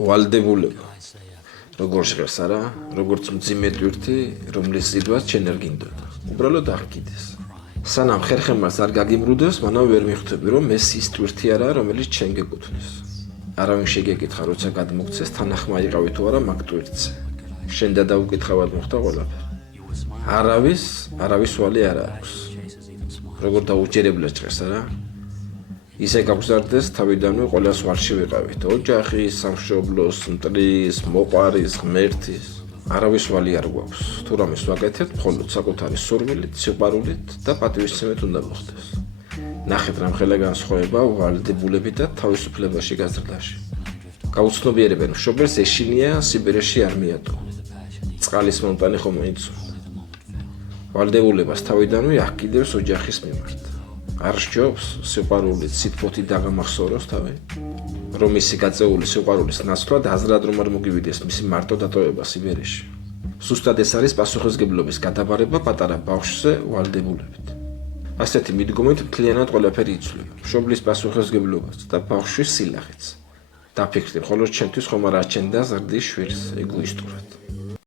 ვალდებულება როგორ ჟღერს არა როგორც მძიმე ტვირთი რომლის ზიდვას ჩენ არ გინდოდა უბრალოდ აღკიდეს სანამ ხერხემას არ გაგიმრუდეს მანამ ვერ მიხვდები რომ ეს ის ტვირთი არაა რომელიც ჩენ გეკუთვნის არავინ შეგეკითხა როცა გადმოგცეს თანახმა იყავი თუ არა მაგ ტვირთზე შენ და დაუკითხავად მოხდა ყველაფერი არავის ვალი არ აქვს როგორ დაუჯერებლად ჟღერს არა ისე გაგზარდეს თავიდანვე ყველას ვარში ვიყავით ოჯახის, სამშობლოს, მტრის, მოყვარის, ღმერთის არავის ვალი არ გვაქვს თუ რამეს ვაკეთებთ მხოლოდ საკუთარი სურვილით, სიყვარულით და პატივისცემით უნდა მოხდეს ნახეთ რამხელა განსხვავება ვალდებულებით და თავისუფლებაში გაზრდაში გაუცნობიერებენ მშობელს ეშინია სიბერეში არ მიატო წყალის მომტანი ხომ იცოდა ვალდებულებას თავიდანვე აღკიდებს ოჯახის მიმართ არ სჯობს სიყვარულით სითბოთი დაღამახსოვროს თავი რომ ისი გაწეული სიყვარულის ნაცვლად აზრად რომ არ მოგივიდეს მისი მარტო დატოვება სიბერეში სუსტად ეს არის პასუხისმგებლობის გადაბარება პატარა ბავშვზე ვალდებულებით ასეთი მიდგომით მთლიანად ყველაფერი იცვლება მშობლის პასუხისმგებლობაც და ბავშვის სილაღეც დაფიქრდი მხოლოდ ჩემთვის ხომ არ აჩენდა ზრდის შვილს ეგოისტურად